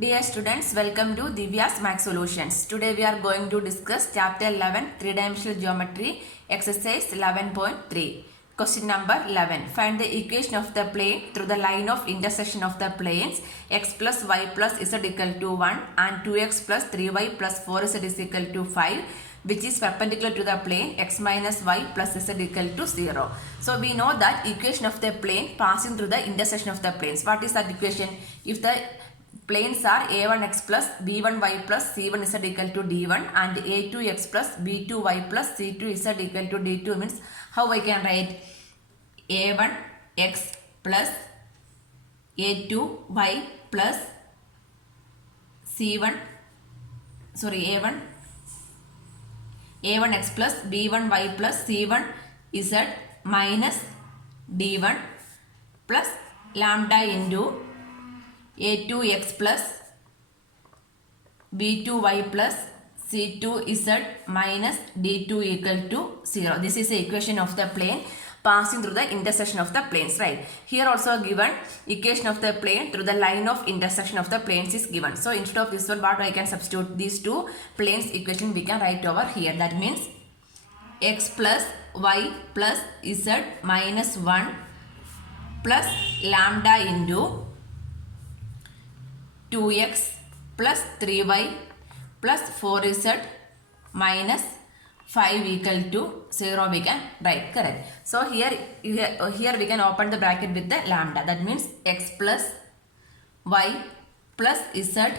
Dear students, welcome to Divya's Math Solutions. Today we are going to discuss Chapter 11, Three-Dimensional Geometry, Exercise 11.3. Question number 11. Find the equation of the plane through the line of intersection of the planes x plus y plus z equal to 1 and 2x plus 3y plus 4z is equal to 5, which is perpendicular to the plane x minus y plus z equal to 0. So we know that equation of the plane passing through the intersection of the planes. What is that equation? If the planes are a1x plus b1y plus c1z equal to d1 and a2x plus b2y plus c2z equal to d2, means how I can write a1x plus a2y plus a1x plus b1y plus c1z minus d1 plus lambda into a2x plus b2y plus c2z minus d2 equal to 0. This is the equation of the plane passing through the intersection of the planes, right? Here also given equation of the plane through the line of intersection of the planes is given. So instead of this one, what I can substitute these two planes equation we can write over here. That means x plus y plus z minus 1 plus lambda into 2x plus 3y plus 4z minus 5 equal to 0 we can write, correct. So here we can open the bracket with the lambda. That means x plus y plus z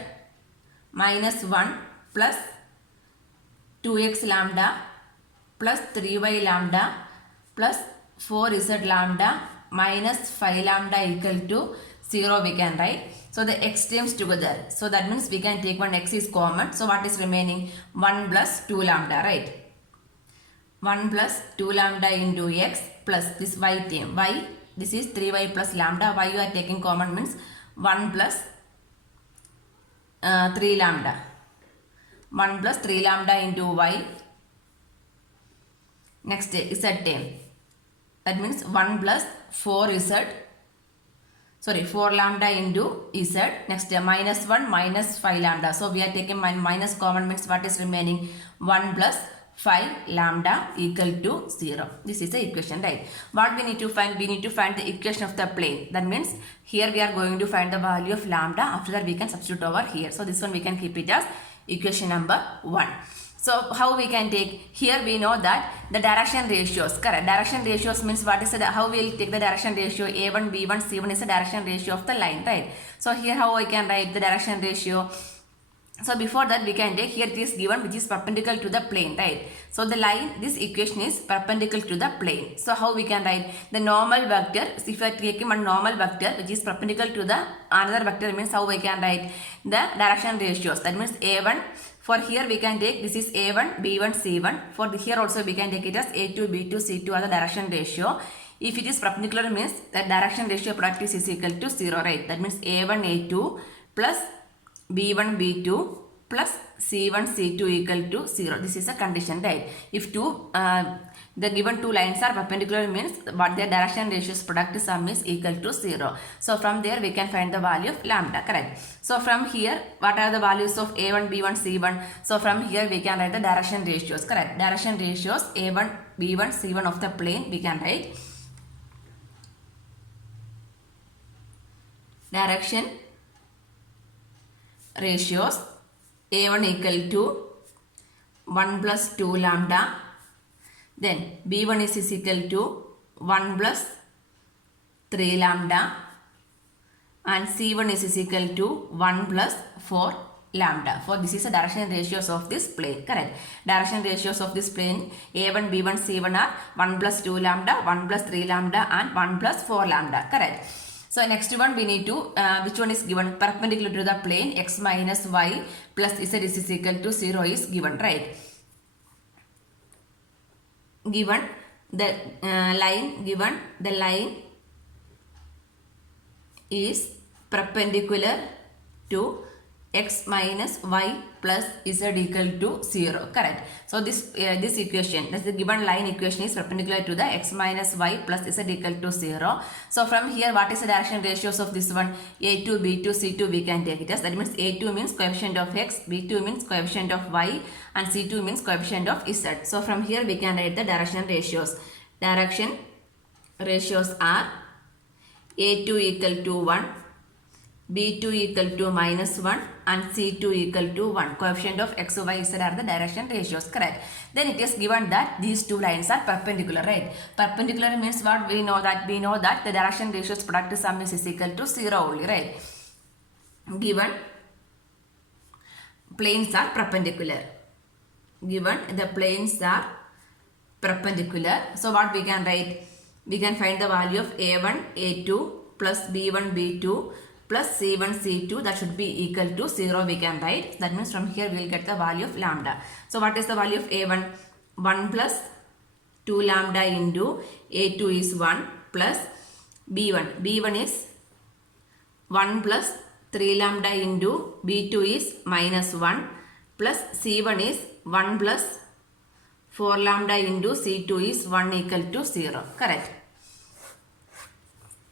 minus 1 plus 2x lambda plus 3y lambda plus 4z lambda minus 5 lambda equal to 0 we can write. So the x terms together. So that means we can take one x is common. So what is remaining? 1 plus 2 lambda, right? 1 plus 2 lambda into x plus this y term. Y, this is 3y plus lambda. Y you are taking common means 1 plus 3 lambda. 1 plus 3 lambda into y. Next z term. That means 1 plus 4 lambda into z. Next minus 1 minus 5 lambda. So we are taking minus common means what is remaining? 1 plus 5 lambda equal to 0. This is the equation, right? What we need to find? We need to find the equation of the plane. That means here we are going to find the value of lambda. After that we can substitute over here. So this one we can keep it as equation number 1. So how we can take? Here we know that the direction ratios, correct? Direction ratios means what is the, how we will take the direction ratio? A1, B1, C1 is the direction ratio of the line, right? So here how I can write the direction ratio? So before that we can take, here it is given which is perpendicular to the plane, right? So the line, this equation is perpendicular to the plane. So how we can write? The normal vector, if I take one normal vector which is perpendicular to the another vector, means how we can write the direction ratios? That means A1, for here we can take this is A1, B1, C1. For here also we can take it as A2, B2, C2 as the direction ratio. If it is perpendicular means the direction ratio product is equal to 0, right? That means A1, A2 plus B1, B2 plus C1, C2 equal to 0. This is a condition, right? If the given two lines are perpendicular means what their direction ratios product sum is equal to 0. So from there we can find the value of lambda, correct? So from here, what are the values of A1, B1, C1? So from here we can write the direction ratios, correct? Direction ratios A1, B1, C1 of the plane we can write. Direction ratios A1 equal to 1 plus 2 lambda, then B1 is equal to 1 plus 3 lambda and C1 is equal to 1 plus 4 lambda. For this is the direction ratios of this plane, correct? Direction ratios of this plane A1, B1, C1 are 1 plus 2 lambda, 1 plus 3 lambda and 1 plus 4 lambda, correct? So next one we need to, which one is given? Perpendicular to the plane x minus y plus z is equal to 0 is given, right? Given the line is perpendicular to x minus y plus z equal to 0. Correct. So this equation, that's the given line equation, is perpendicular to the x minus y plus z equal to 0. So from here, what is the direction ratios of this one? A2, B2, C2 we can take it as. That means A2 means coefficient of x, B2 means coefficient of y, and C2 means coefficient of z. So from here we can write the direction ratios. Direction ratios are A2 equal to 1, B2 equal to minus 1, and C2 equal to 1. Coefficient of x, y, z are the direction ratios. Correct. Then it is given that these two lines are perpendicular, right? Perpendicular means what? We know that the direction ratios product sum is equal to 0 only, right? Given planes are perpendicular. Given the planes are perpendicular. So what we can write? We can find the value of A1, A2 plus B1, B2 plus C1, C2, that should be equal to 0 we can write. That means from here we will get the value of lambda. So what is the value of A1? 1 plus 2 lambda into A2 is 1 plus B1. B1 is 1 plus 3 lambda into B2 is minus 1 plus C1 is 1 plus 4 lambda into C2 is 1 equal to 0. Correct.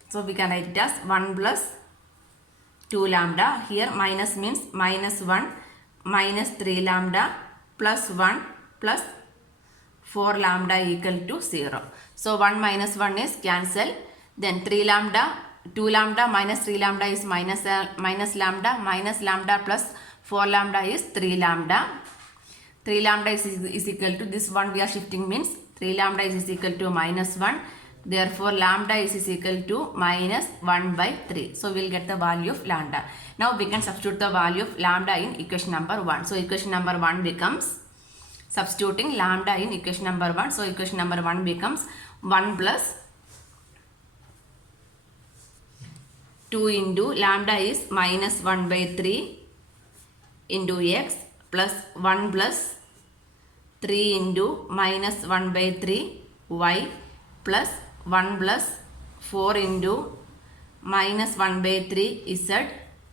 So we can write it as 1 plus 2 lambda. Here minus means minus 1 minus 3 lambda plus 1 plus 4 lambda equal to 0. So 1 minus 1 is cancel. Then 3 lambda, 2 lambda minus 3 lambda is minus lambda plus 4 lambda is 3 lambda. 3 lambda is equal to this one we are shifting means 3 lambda is equal to minus 1. Therefore, lambda is equal to minus 1 by 3. So, we will get the value of lambda. Now, we can substitute the value of lambda in equation number 1. So, equation number 1 becomes, substituting lambda in equation number 1. So, equation number 1 becomes 1 plus 2 into lambda is minus 1 by 3 into x plus 1 plus 3 into minus 1 by 3 y plus 1 plus 4 into minus 1 by 3 z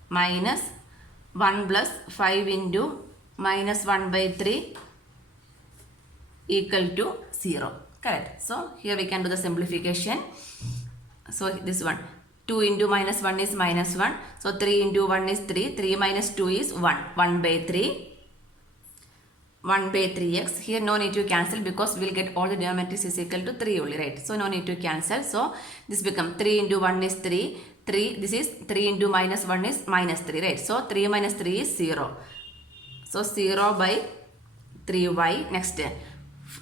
minus 1 plus 5 into minus 1 by 3 equal to 0. Correct. So, here we can do the simplification. So, this one 2 into minus 1 is minus 1. So, 3 into 1 is 3. 3 minus 2 is 1. 1 by 3. 1 by 3x. Here no need to cancel because we will get all the denominators is equal to 3 only, right? So no need to cancel. So this becomes 3 into 1 is 3. 3, this is 3 into minus 1 is minus 3, right? So 3 minus 3 is 0. So 0 by 3y. Next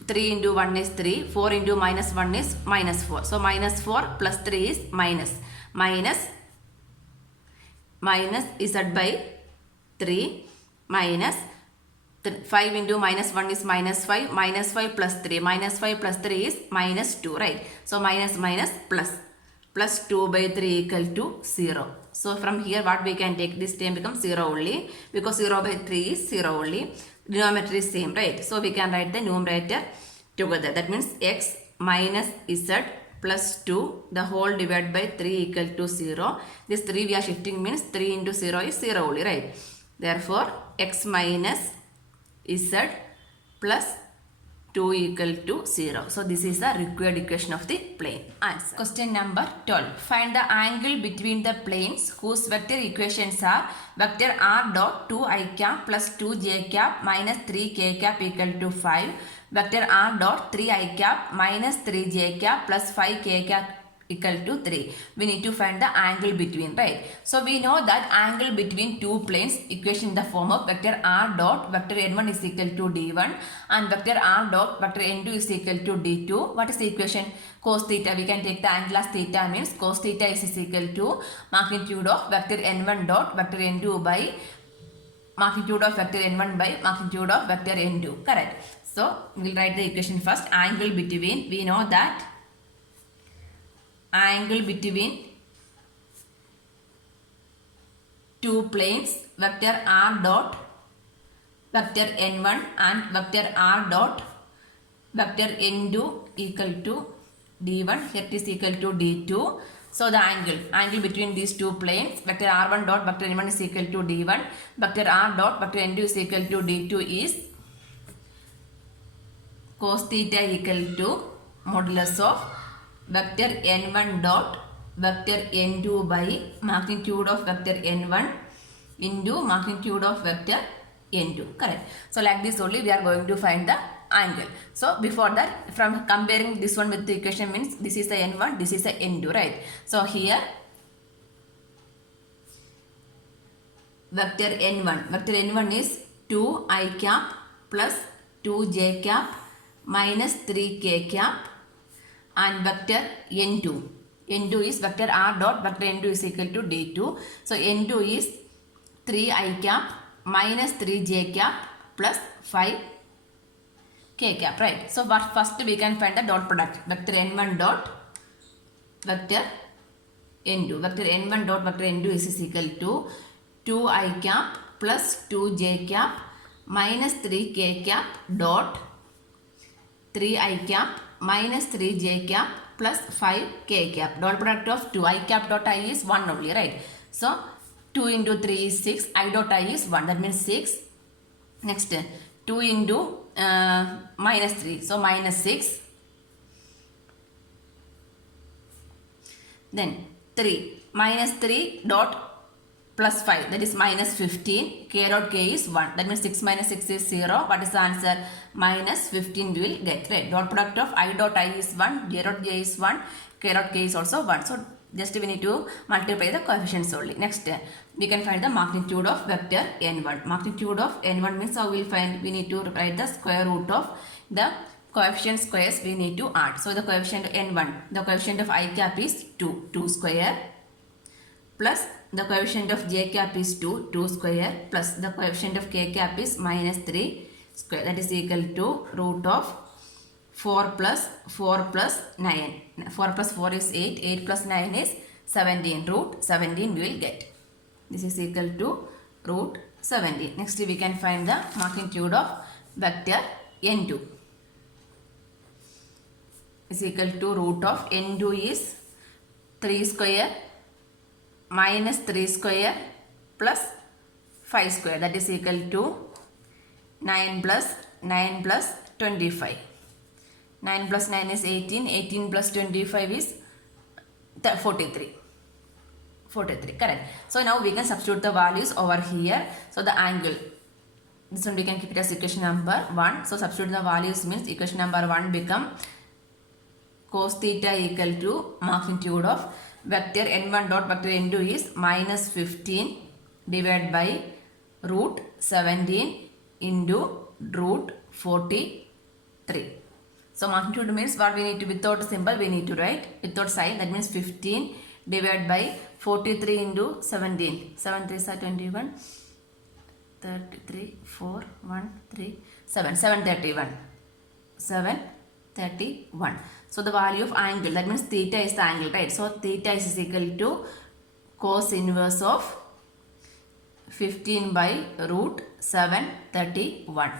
3 into 1 is 3. 4 into minus 1 is minus 4. So minus 4 plus 3 is minus. Minus z by 3 minus 5 into minus 1 is minus 5, minus 5 plus 3, minus 5 plus 3 is minus 2, right? So minus plus 2 by 3 equal to 0. So from here what we can take, this term becomes 0 only because 0 by 3 is 0 only. Denominator is same, right? So we can write the numerator together. That means x minus z plus 2 the whole divided by 3 equal to 0. This 3 we are shifting means 3 into 0 is 0 only, right? Therefore x minus z plus 2 equal to 0. So this is the required equation of the plane. Answer. Question number 12. Find the angle between the planes whose vector equations are vector r dot 2i cap plus 2j cap minus 3k cap equal to 5. Vector r dot 3i cap minus 3j cap plus 5k cap equal to 3. We need to find the angle between, right? So we know that angle between two planes equation in the form of vector r dot vector n1 is equal to d1 and vector r dot vector n2 is equal to d2. What is the equation? Cos theta. We can take the angle as theta means cos theta is equal to magnitude of vector n1 dot vector n2 by magnitude of vector n1 by magnitude of vector n2. Correct. So we will write the equation first. Angle between, we know that angle between two planes vector r dot vector n1 and vector r dot vector n2 equal to d1, here it is equal to d2. So the angle between these two planes, vector r1 dot vector n1 is equal to d1, vector r dot vector n2 is equal to d2 is cos theta equal to modulus of vector n1 dot vector n2 by magnitude of vector n1 into magnitude of vector n2. Correct. So like this only we are going to find the angle. So before that, from comparing this one with the equation means this is the n1, this is the n2, right? So here vector n1 is 2i cap plus 2j cap minus 3k cap, and vector n2 is vector r dot vector n2 is equal to d2. So n2 is 3i cap minus 3j cap plus 5k cap, right? So first we can find the dot product, vector n1 dot vector n2. Vector n1 dot vector n2 is equal to 2i cap plus 2j cap minus 3k cap dot 3i cap minus 3j cap plus 5k cap. Dot product of 2i cap dot I is 1 only, right? So 2 into 3 is 6, I dot I is 1, that means 6. Next 2 into minus 3, so minus 6. Then 3 minus 3 dot plus 5, that is minus 15, k dot k is 1, that means 6 minus 6 is 0. What is the answer? Minus 15 we will get, right? Dot product of I dot I is 1, j dot j is 1, k dot k is also 1. So just we need to multiply the coefficients only. Next we can find the magnitude of vector n1. Magnitude of n1 means how we will find? We need to write the square root of the coefficient squares we need to add. So the coefficient n1, the coefficient of I cap is 2 square, plus the coefficient of j cap is 2 square, plus the coefficient of k cap is minus 3 square, that is equal to root of 4 plus 9. 4 plus 4 is 8, 8 plus 9 is 17, root 17 we will get. This is equal to root 17. Next we can find the magnitude of vector n2 is equal to root of n2 is 3 square minus 3 square plus 5 square, that is equal to 9 plus 25. 9 plus 9 is 18, 18 plus 25 is 43. 43, correct. So now we can substitute the values over here. So the angle, this one we can keep it as equation number 1. So substitute the values means equation number 1 become cos theta equal to magnitude of vector n1 dot vector n2 is minus 15 divided by root 17 into root 43. So magnitude means what we need to, without symbol we need to write, without sign, that means 15 divided by 43 into 17. 7 3 are 21, 33, 4, 1, 3, 7, 731. 731. So the value of angle, that means theta is the angle, right? So theta is equal to cos inverse of 15 by root 731.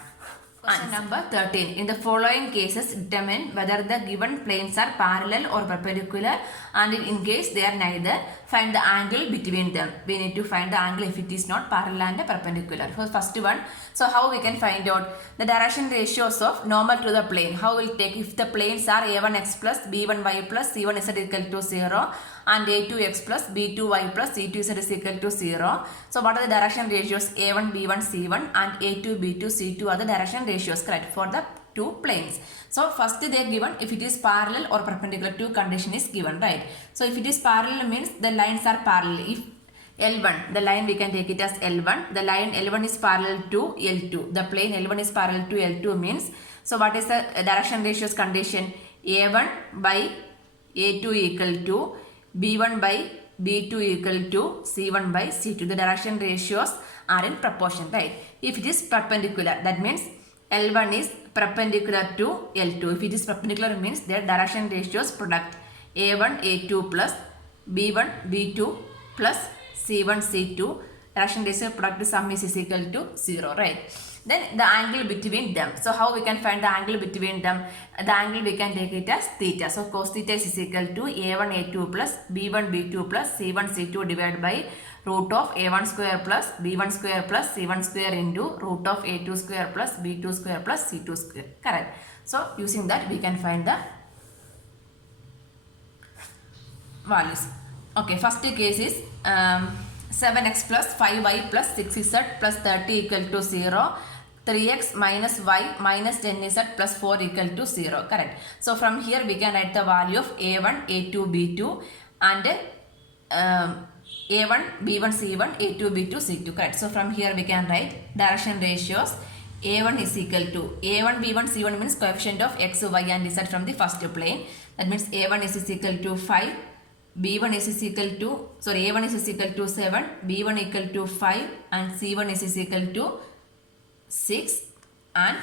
Question number 13. In the following cases, determine whether the given planes are parallel or perpendicular, and in case they are neither, find the angle between them. We need to find the angle if it is not parallel and perpendicular. For first one, so how we can find out the direction ratios of normal to the plane? How we'll take if the planes are a1x plus b1y plus c1z equal to 0 and a2x plus b2y plus c2z is equal to 0. So what are the direction ratios? a1, b1, c1 and a2, b2, c2 are the direction ratios, correct, for the two planes. So first they are given if it is parallel or perpendicular, two condition is given, right? So if it is parallel means the lines are parallel. If L1, the line we can take it as L1, the line L1 is parallel to L2, the plane L1 is parallel to L2 means, so what is the direction ratios condition? A1 by A2 equal to B1 by B2 equal to C1 by C2. The direction ratios are in proportion, right? If it is perpendicular, that means L1 is perpendicular to L2. If it is perpendicular means their direction ratios product A1 A2 plus B1 B2 plus C1 C2 direction ratio product sum is equal to 0, right? Then the angle between them. So how we can find the angle between them? The angle we can take it as theta. So cos theta is equal to a1 a2 plus b1 b2 plus c1 c2 divided by root of a1 square plus b1 square plus c1 square into root of a2 square plus b2 square plus c2 square. Correct. So using that we can find the values. Okay, first case is 7x plus 5y plus 6z plus 30 equal to 0. 3x minus y minus 10z plus 4 equal to 0. Correct. So from here we can write the value of a1, a2, b2 and a1, b1, c1, a2, b2, c2. Correct. So from here we can write direction ratios. a1 is equal to a1, b1, c1 means coefficient of x, y and z from the first plane. That means a1 is equal to 5. b1 is equal to, sorry, a1 is equal to 7, b1 equal to 5 and c1 is equal to 6, and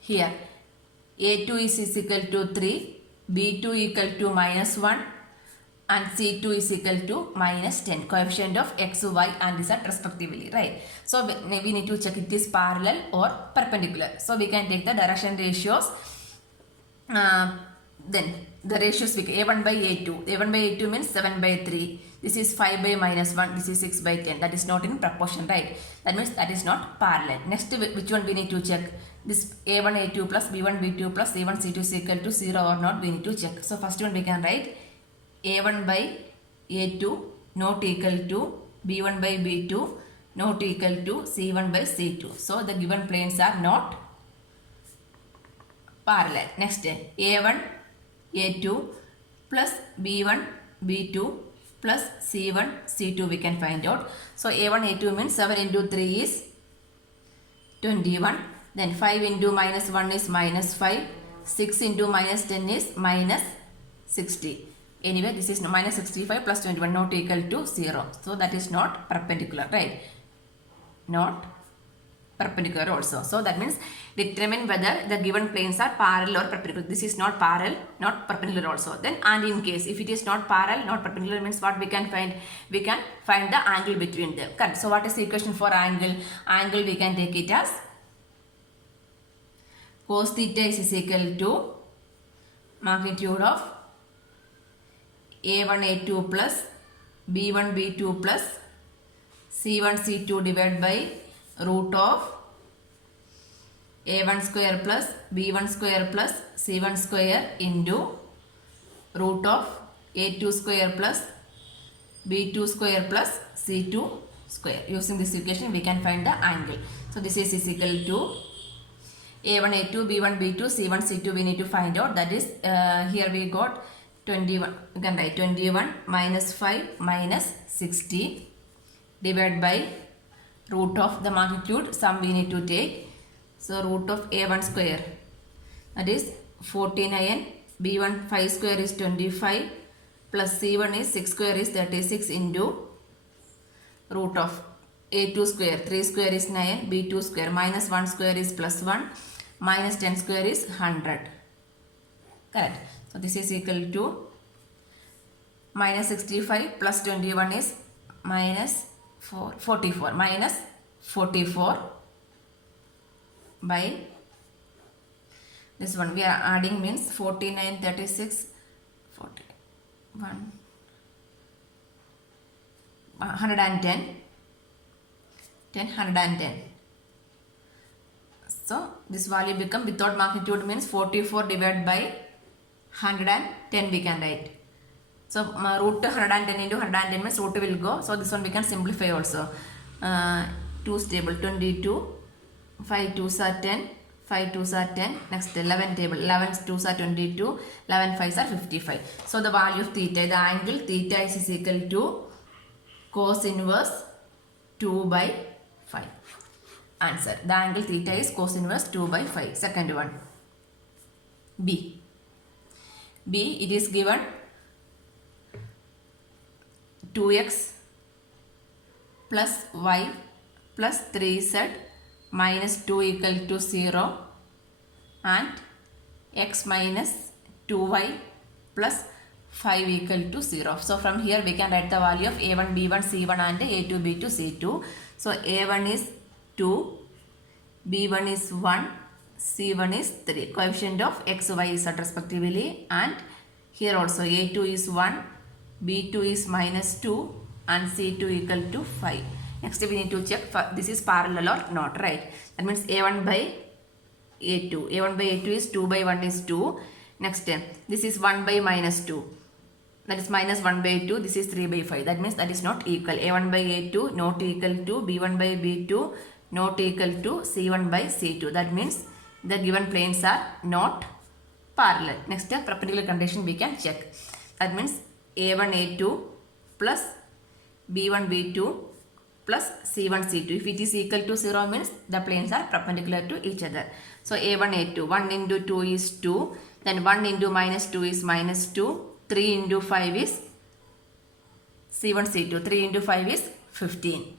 here a2 is equal to 3, b2 equal to minus 1 and c2 is equal to minus 10, coefficient of x, y and z respectively, right? So we need to check it is parallel or perpendicular. So we can take the direction ratios. Then the ratios a1 by a2. a1 by a2 means 7 by 3. This is 5 by minus 1. This is 6 by 10. That is not in proportion, right? That means that is not parallel. Next, which one we need to check? This a1 a2 plus b1 b2 plus c1 c2 is equal to 0 or not, we need to check. So first one we can write a1 by a2 not equal to b1 by b2 not equal to c1 by c2. So the given planes are not parallel. Next, a1 a2 plus b1 b2 plus c1 c2 we can find out. So a1 a2 means 7 into 3 is 21. Then 5 into minus 1 is minus 5. 6 into minus 10 is minus 60. Anyway, this is minus 65 plus 21 not equal to 0. So that is not perpendicular, right? Not perpendicular also. So that means determine whether the given planes are parallel or perpendicular. This is not parallel, not perpendicular also. Then and in case if it is not parallel, not perpendicular means what we can find? We can find the angle between them. Correct. So what is the equation for angle? Angle we can take it as cos theta is equal to magnitude of a1 a2 plus b1 b2 plus c1 c2 divided by root of a1 square plus b1 square plus c1 square into root of a2 square plus b2 square plus c2 square. Using this equation we can find the angle. So this is equal to a1 a2 b1 b2 c1 c2 we need to find out. That is here we got 21. We can write 21 minus 5 minus 60 divided by root of the magnitude sum we need to take. So root of a1 square, that is 49, b1 5 square is 25 plus c1 is 6 square is 36 into root of a2 square, 3 square is 9, b2 square minus 1 square is plus 1 minus 10 square is 100. Correct. So this is equal to minus 65 plus 21 is minus 44 minus 44 by this one we are adding means 49 36 41 110 10 110. So this value become without magnitude means 44 divided by 110 we can write. So root 110 into 110 means root will go. So this one we can simplify also. 2 stable 22, 5 2s are 10, 5 2s are 10. Next 11 table, 11 2s are 22, 11 5s are 55. So the value of theta, the angle theta is equal to cos inverse 2 by 5. Answer, the angle theta is cos inverse 2 by 5. Second one, B. B, it is given 2x plus y plus 3z minus 2 equal to 0 and x minus 2y plus 5 equal to 0. So from here we can write the value of a1, b1, c1 and a2, b2, c2. So a1 is 2, b1 is 1, c1 is 3. Coefficient of x, y, z respectively, and here also a2 is 1, b2 is minus 2 and c2 equal to 5. Next we need to check this is parallel or not, right? That means a1 by a2. a1 by a2 is 2 by 1 is 2. Next this is 1 by minus 2. That is minus 1 by 2. This is 3 by 5. That means that is not equal. a1 by a2 not equal to b1 by b2 not equal to c1 by c2. That means the given planes are not parallel. Next perpendicular condition we can check. That means a1 a2 plus b1 b2 plus c1 c2. If it is equal to 0 means the planes are perpendicular to each other. So a1 a2, 1 into 2 is 2, then 1 into minus 2 is minus 2, 3 into 5 is c1 c2, 3 into 5 is 15.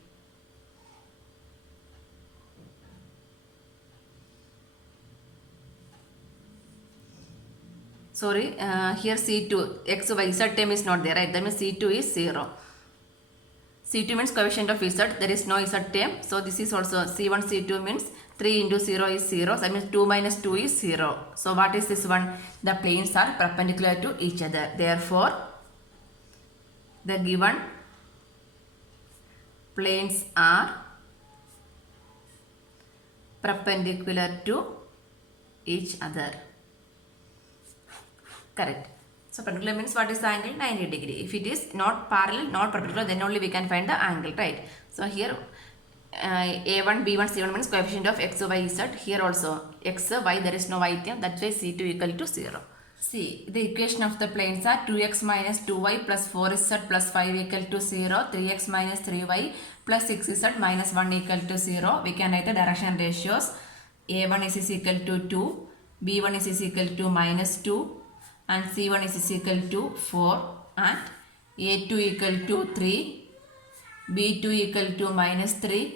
Sorry, here c2, x, y, z term is not there, right? That means c2 is 0. C2 means coefficient of z, there is no z term. So this is also c1, c2 means 3 into 0 is 0. So that means 2 minus 2 is 0. So what is this one? The planes are perpendicular to each other. Therefore, the given planes are perpendicular to each other. Correct. So perpendicular means what is the angle? 90 degree. If it is not parallel, not perpendicular, then only we can find the angle, right? So here a1, b1, c1 means coefficient of x, y, z. Here also x, y, there is no y term. That's why c2 equal to 0. See, the equation of the planes are 2x minus 2y plus 4z plus 5 equal to 0, 3x minus 3y plus 6z minus 1 equal to 0. We can write the direction ratios. a1 is equal to 2, b1 is equal to minus 2, and c1 is equal to 4, and a2 equal to 3, b2 equal to minus 3,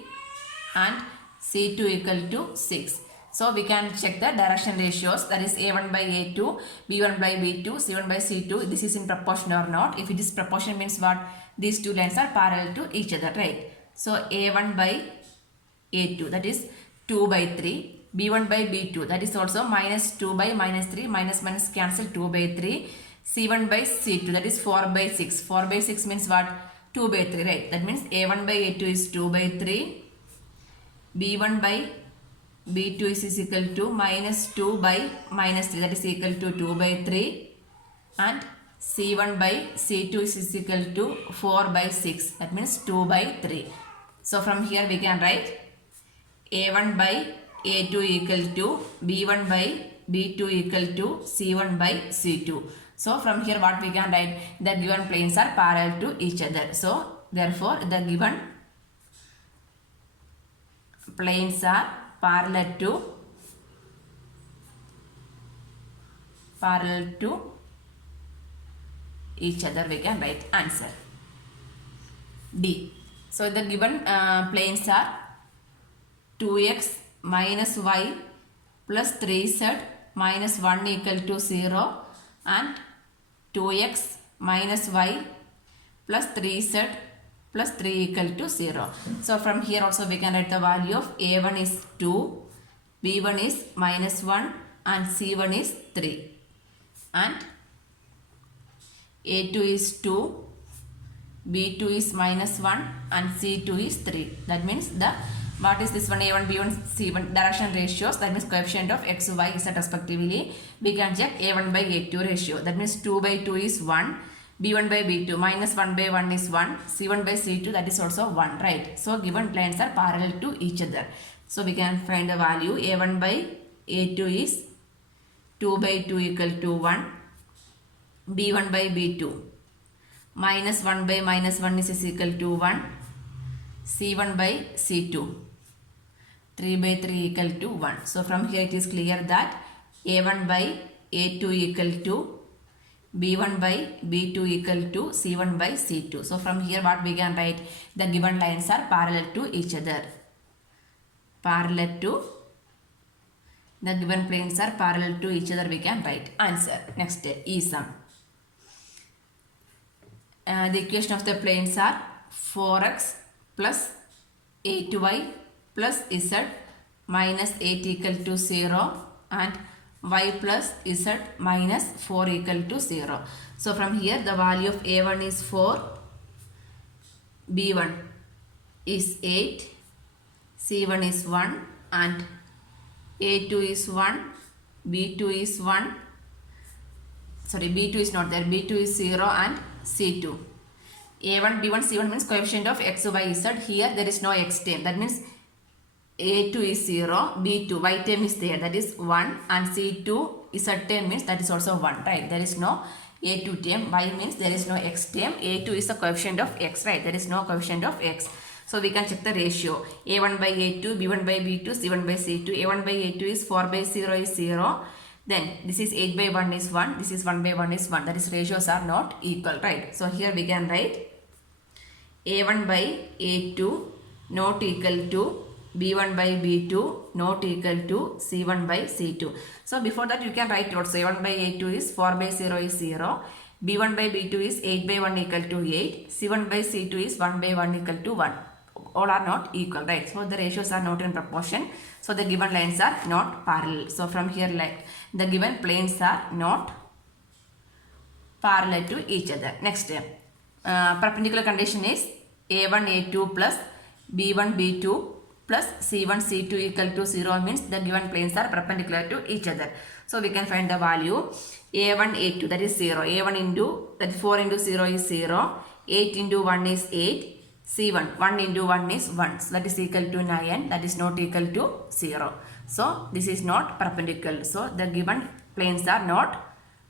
and c2 equal to 6. So we can check the direction ratios, that is a1 by a2, b1 by b2, c1 by c2. This is in proportion or not. If it is proportion means what? These two lines are parallel to each other, right? So a1 by a2, that is 2 by 3. b1 by b2, that is also minus 2 by minus 3, minus minus cancel 2 by 3. c1 by c2, that is 4 by 6. 4 by 6 means what? 2 by 3, right? That means a1 by a2 is 2 by 3. b1 by b2 is equal to minus 2 by minus 3, that is equal to 2 by 3. And c1 by c2 is equal to 4 by 6, that means 2 by 3. So from here we can write a1 by a2 equal to b1 by b2 equal to c1 by c2. So from here what we can write? The given planes are parallel to each other. So therefore the given planes are parallel to each other. We can write answer D. So the given planes are 2x minus y plus 3z minus 1 equal to 0, and 2x minus y plus 3z plus 3 equal to 0. So from here also we can write the value of a1 is 2, b1 is minus 1, and c1 is 3, and a2 is 2, b2 is minus 1, and c2 is 3. That means the what is this one? a1, b1, c1 direction ratios, that means coefficient of x, y, z respectively. We can check a1 by a2 ratio. That means 2 by 2 is 1, b1 by b2 minus 1 by 1 is 1, c1 by c2, that is also 1, right? So given planes are parallel to each other. So we can find the value a1 by a2 is 2 by 2 equal to 1, b1 by b2 minus 1 by minus 1 is equal to 1, c1 by c2 3 by 3 equal to 1. So from here it is clear that a1 by a2 equal to b1 by b2 equal to c1 by c2. So from here what we can write? The given lines are parallel to each other. Parallel to the given planes are parallel to each other, we can write answer. Next E sum. The equation of the planes are 4x plus 8y plus z minus 8 equal to 0 and y plus z minus 4 equal to 0. So from here the value of a1 is 4, b1 is 8, c1 is 1 and a2 is 1, b2 is 1, sorry b2 is not there, b2 is 0 and c2. a1, b1, c1 means coefficient of x, y, z. Here there is no x term. That means a2 is 0, b2, y term is there, that is 1 and c2 z term means that is also 1, right? There is no a2 term, y means there is no x term, a2 is the coefficient of x, right? There is no coefficient of x. So we can check the ratio. a1 by a2, b1 by b2, c1 by c2. a1 by a2 is 4 by 0 is 0. Then this is 8 by 1 is 1, this is 1 by 1 is 1. That is ratios are not equal, right? So here we can write a1 by a2 not equal to b1 by b2 not equal to c1 by c2. So before that you can write also a1 by a2 is 4 by 0 is 0. b1 by b2 is 8 by 1 equal to 8. c1 by c2 is 1 by 1 equal to 1. All are not equal, right? So the ratios are not in proportion. So the given lines are not parallel. So from here like the given planes are not parallel to each other. Next, perpendicular condition is a1 a2 plus b1 b2 plus c1 c2 equal to 0 means the given planes are perpendicular to each other. So we can find the value a1 a2 that is 0, a1 into that is 4 into 0 is 0, 8 into 1 is 8, c1 1 into 1 is 1, so that is equal to 9, that is not equal to 0. So this is not perpendicular. So the given planes are not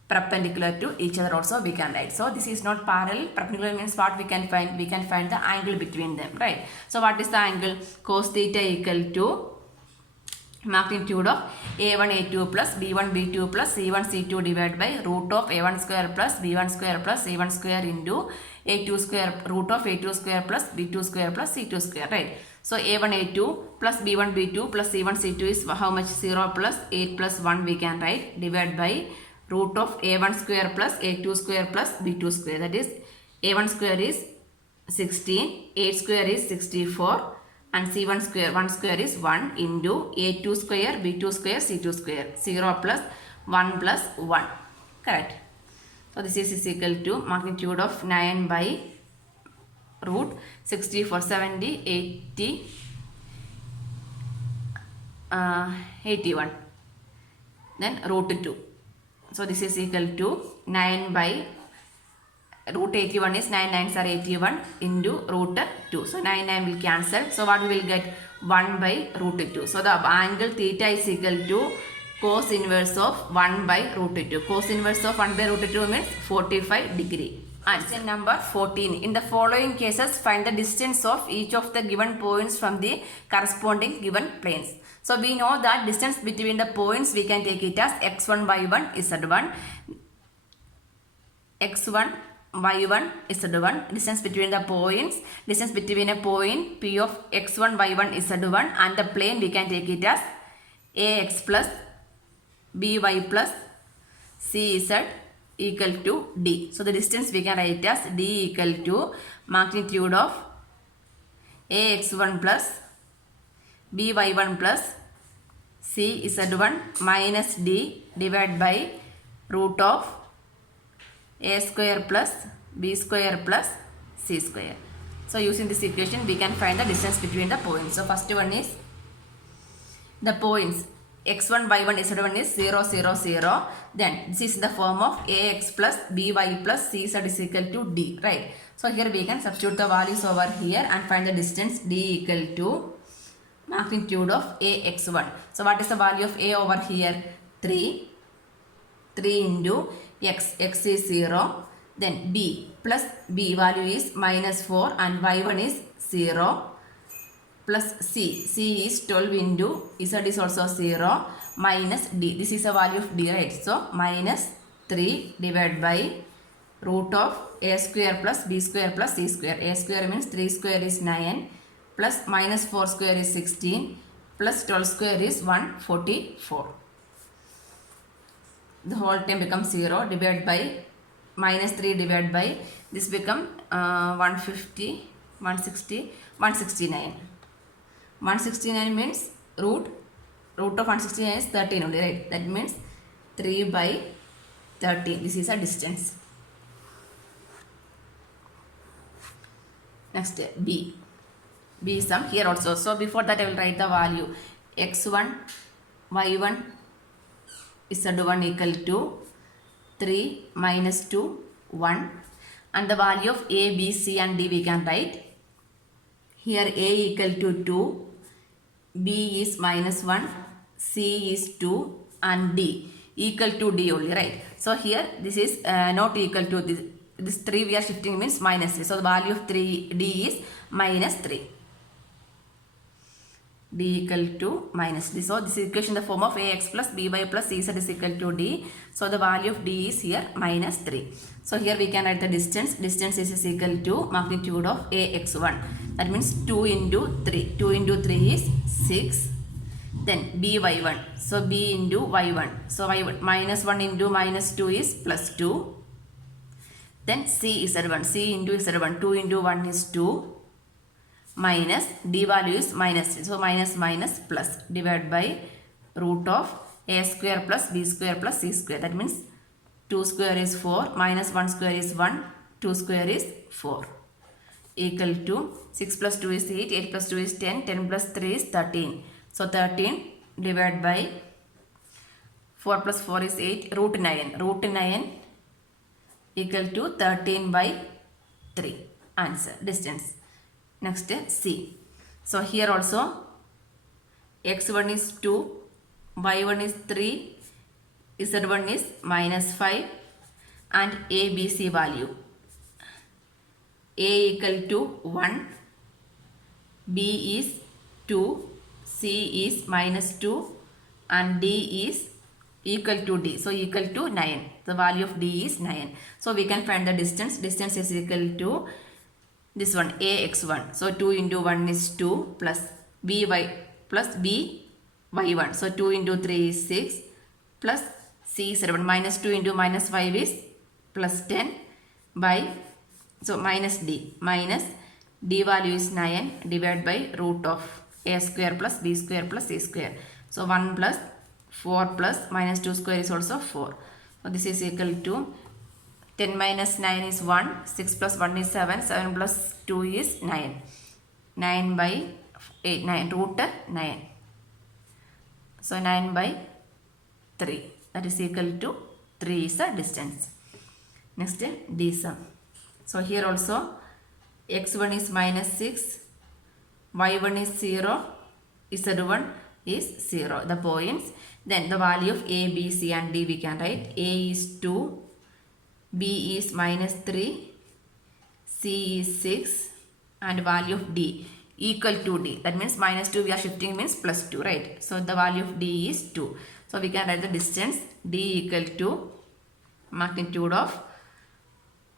perpendicular to each other also we can write. So this is not parallel. Perpendicular means what we can find? We can find the angle between them, right? So what is the angle? Cos theta equal to magnitude of a1 a2 plus b1 b2 plus c1 c2 divided by root of a1 square plus b1 square plus c1 square into a2 square root of a2 square plus b2 square plus c2 square, right? So a1 a2 plus b1 b2 plus c1 c2 is how much? 0 plus 8 plus 1 we can write, divided by root of a1 square plus a2 square plus b2 square, that is a1 square is 16, 8 square is 64 and c1 square 1 square is 1 into a2 square b2 square c2 square, 0 plus 1 plus 1, correct? So this is equal to magnitude of 9 by root 64, 70, 80, 81, then root 2. So this is equal to 9 by root 81 is 9 9s are 81 into root 2. So 9 9 will cancel. So what we will get? 1 by root 2. So the angle theta is equal to cos inverse of 1 by root 2. Cos inverse of 1 by root 2 means 45 degree. Question number 14. In the following cases, find the distance of each of the given points from the corresponding given planes. So we know that distance between the points we can take it as x1, y1, z1, x1, y1, z1. Distance between the points, distance between a point p of x1, y1, z1 and the plane we can take it as ax plus by plus cz equal to d. So the distance we can write as d equal to magnitude of ax1 plus by1 plus cz1 minus d divided by root of a square plus b square plus c square. So using this equation we can find the distance between the points. So first one is the points x1, y1, z1 is 0, 0, 0. Then this is the form of ax plus by plus cz is equal to d, right? So here we can substitute the values over here and find the distance d equal to magnitude of ax1. So what is the value of a over here? 3. 3 into x is 0. Then b plus b value is minus 4 and y1 is 0. Plus c is 12 into z is also 0 minus d. This is the value of d, right? So minus 3 divided by root of a square plus b square plus c square. A square means 3 square is 9 plus minus 4 square is 16 plus 12 square is 144. The whole term becomes 0 divided by minus 3 divided by this become 150, 160, 169. 169 means root of 169 is 13 only, right? That means 3 by 13. This is a distance. Next B sum here also. So before that I will write the value x1, y1, z1 equal to 3 minus 2, 1, and the value of a, b, c and d we can write. Here a equal to 2, b is minus 1, c is 2 and d equal to d only, right? So here this is not equal to this 3 we are shifting means minus 3. So the value of 3 d is minus 3. D equal to minus d. So this is equation in the form of ax plus by plus cz is equal to d. So the value of d is here minus 3. So here we can write the distance. Distance is equal to magnitude of ax1. That means 2 into 3. 2 into 3 is 6. Then by1. So b into y1. So y1 minus 1 into minus 2 is plus 2. Then c is z1. C into z1. 2 into 1 is 2. Minus d value is minus 3. So minus minus plus divided by root of a square plus b square plus c square. That means 2 square is 4 minus 1 square is 1. 2 square is 4 equal to 6 plus 2 is 8. 8 plus 2 is 10. 10 plus 3 is 13. So 13 divided by 4 plus 4 is 8. Root 9. Root 9 equal to 13 by 3. Answer distance. Next C. So here also x1 is 2, y1 is 3, z1 is minus 5 and a, b, c value. A equal to 1, b is 2, c is minus 2 and d is equal to d. So equal to 9. The value of d is 9. So we can find the distance. Distance is equal to this one ax1. So 2 into 1 is 2 plus by plus b y1. So 2 into 3 is 6 plus c is 7. Minus 2 into minus 5 is plus 10 by, so minus d. Minus d value is 9 divided by root of a square plus b square plus c square. So 1 plus 4 plus minus 2 square is also 4. So this is equal to 10 minus 9 is 1. 6 plus 1 is 7. 7 plus 2 is 9. 9 by 8. 9 root 9. So 9 by 3. That is equal to 3 is the distance. Next D sum. So here also x1 is minus 6. Y1 is 0. Z1 is 0. The points. Then the value of A, B, C and D we can write. A is 2. B is minus 3, C is 6 and value of D equal to D. That means minus 2 we are shifting means plus 2, right? So the value of D is 2. So we can write the distance D equal to magnitude of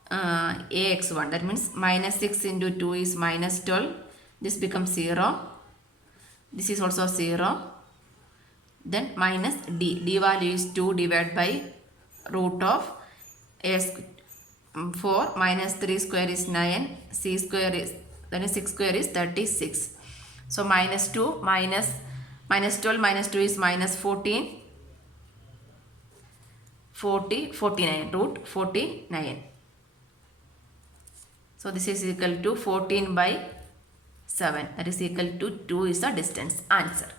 ax1. That means minus 6 into 2 is minus 12. This becomes 0. This is also 0. Then minus D. D value is 2 divided by root of 4 minus 3 square is 9, c square is, then 6 square is 36. So minus 2 minus 12 minus 2 is minus 14, 49, root 49. So this is equal to 14 by 7. That is equal to 2 is the distance. Answer.